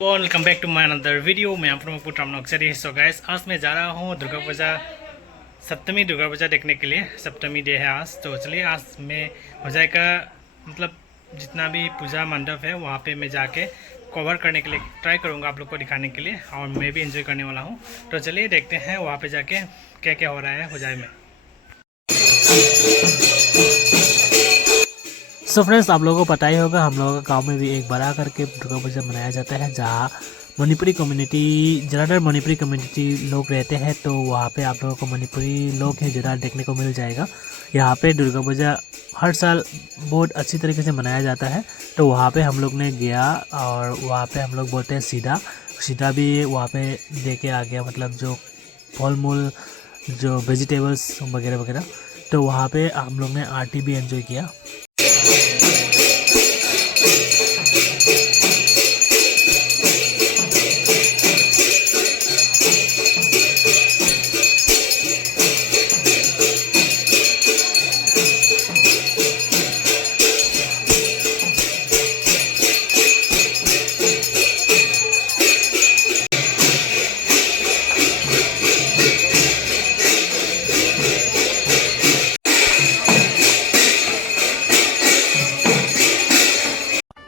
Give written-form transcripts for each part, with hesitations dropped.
Welcome back to my another video. मैं आप लोगों को रामनोक्सरी। सो गाइस, आज मैं जा रहा हूँ दुर्गा पूजा, सप्तमी दुर्गा पूजा देखने के लिए। सप्तमी डे है आज, तो चलिए आज मैं हो जाएगा, मतलब जितना भी पूजा मंडप है वहाँ पे मैं जाके कवर करने के लिए ट्राई करूँगा आप लोग को दिखाने के लिए, और मैं भी एंजॉय करने वाला हूँ। तो चलिए देखते हैं वहाँ पे जाके क्या क्या हो रहा है होजाई में। सो फ्रेंड्स, आप लोगों को पता ही होगा, हम लोगों का गांव में भी एक बड़ा करके दुर्गा पूजा मनाया जाता है, जहाँ मणिपुरी कम्युनिटी, ज़्यादातर मणिपुरी कम्युनिटी लोग रहते हैं। तो वहाँ पे आप लोगों को मणिपुरी लोग हैं ज़्यादा देखने को मिल जाएगा। यहाँ पे दुर्गा पूजा हर साल बहुत अच्छी तरीके से मनाया जाता है। तो वहाँ पे हम लोग ने गया, और वहाँ पे हम लोग बोलते हैं सीधा सीधा भी वहाँ पे दे के आ गया, मतलब जो फल मूल, जो वेजिटेबल्स वगैरह वगैरह। तो वहाँ पे हम लोग ने आरती भी एंजॉय किया।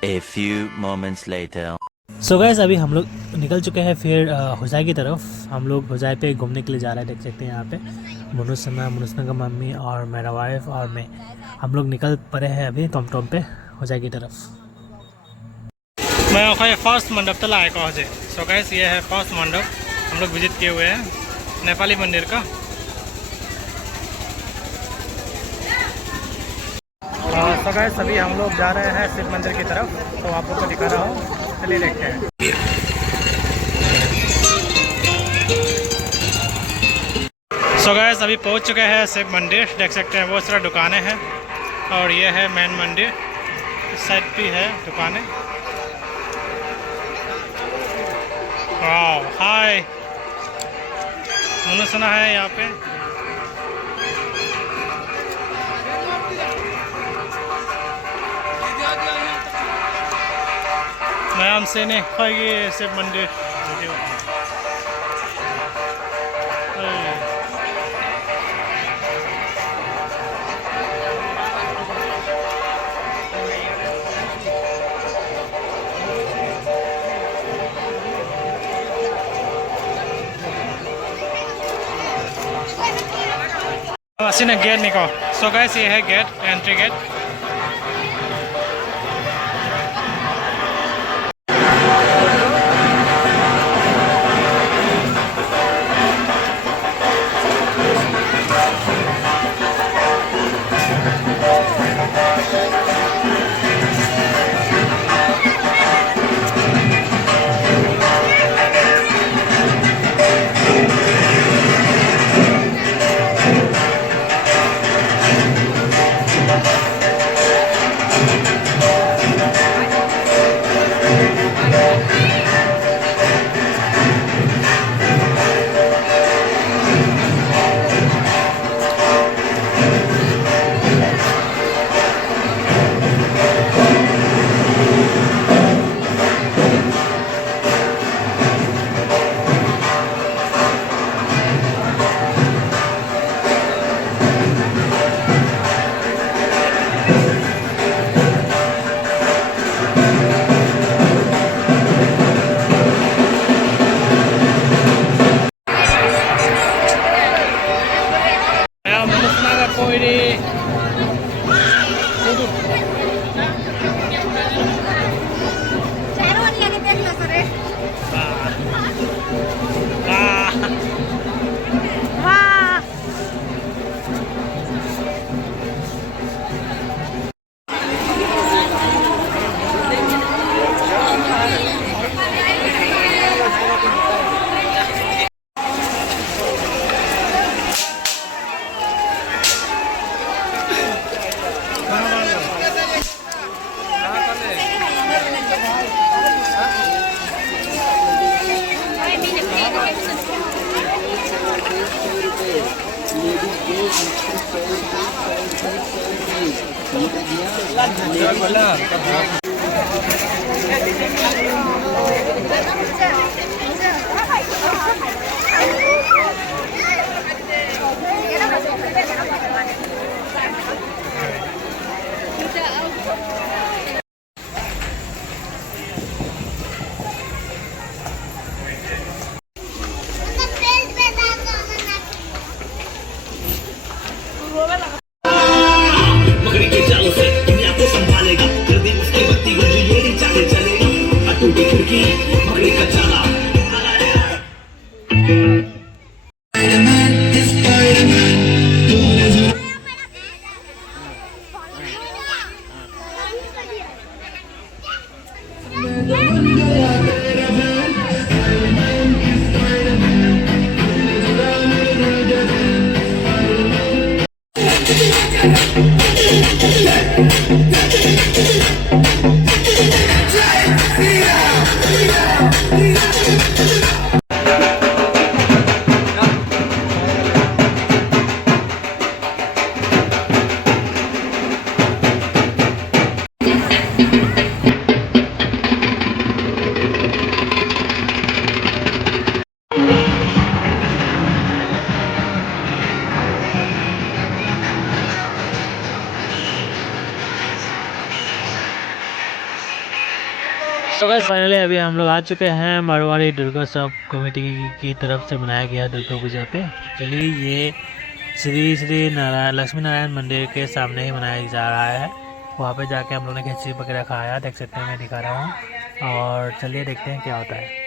A few moments later. So guys, अभी हम लोग निकल चुके हैं फिर होजाई की तरफ। हम लोग होजाई पे घूमने के लिए जा रहे हैं। देख सकते हैं यहाँ पे मुनुसना का मम्मी और मेरा वाइफ और मैं, हम लोग निकल पड़े हैं अभी टॉम पे होजाई की तरफ। मैं फर्स्ट मंडप तला आया कहा। सो गाइस, ये है फर्स्ट मंडप हम लोग विजिट किए हुए हैं, नेपाली मंदिर का। सो गाइस, अभी हम लोग जा रहे हैं शिव मंदिर की तरफ, तो आप लोग को दिखा रहा हूँ, चलिए देखते हैं। सो गाइस, अभी पहुँच चुके हैं शिव मंदिर। देख सकते हैं बहुत सारा दुकानें हैं, और ये है मेन मंदिर। इस साइड भी है दुकानें। वाह, हाय, मुनुसना है यहाँ पे। मैं हमसे नहीं खाएगी शिव मंदिर वीडियो। असीने गेट निको। सो गाइस, ये है गेट, एंट्री गेट। मकड़ी के जालों से दुनिया को संभालेगा, गर्दी उसकी बत्ती को जो ये नहीं चाहे चलेगा, टूटी खिड़की मकड़ी का जाला। तो गाइस फाइनली अभी हम लोग आ चुके हैं मारवाड़ी दुर्गोत्सव कमेटी की तरफ से बनाया गया दुर्गा पूजा पे। चलिए ये श्री श्री नारायण लक्ष्मी नारायण मंदिर के सामने ही मनाया जा रहा है। वहाँ पे जाके हम लोग ने खिचड़ी वगैरह खाया, देख सकते हैं, मैं दिखा रहा हूँ। और चलिए देखते हैं क्या होता है।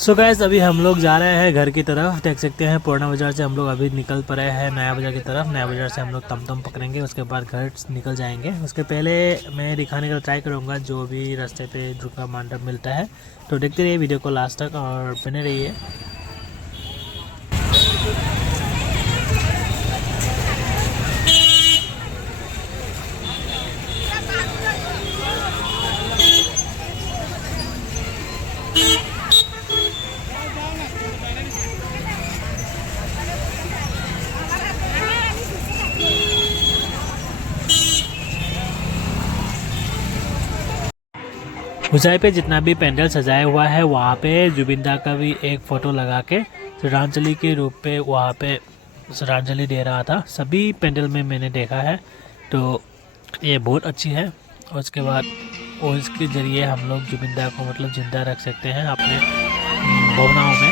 सो गैस अभी हम लोग जा रहे हैं घर की तरफ। देख सकते हैं पुराना बाजार से हम लोग अभी निकल पड़े हैं नया बाजार की तरफ। नया बाजार से हम लोग तमतम पकड़ेंगे, उसके बाद घर निकल जाएंगे। उसके पहले मैं दिखाने का ट्राई करूंगा जो भी रास्ते पे दुर्गा मंडप मिलता है। तो देखते रहिए वीडियो को लास्ट तक और बने रहिए। ऊंचाई पे जितना भी पेंडल सजाया हुआ है वहाँ पे जुबिंदा का भी एक फ़ोटो लगा के श्रद्धांजलि के रूप पे वहाँ पे श्रद्धांजलि दे रहा था। सभी पेंडल में मैंने देखा है, तो ये बहुत अच्छी है। और उसके बाद और इसके ज़रिए हम लोग जुबिंदा को मतलब ज़िंदा रख सकते हैं अपने भावनाओं में।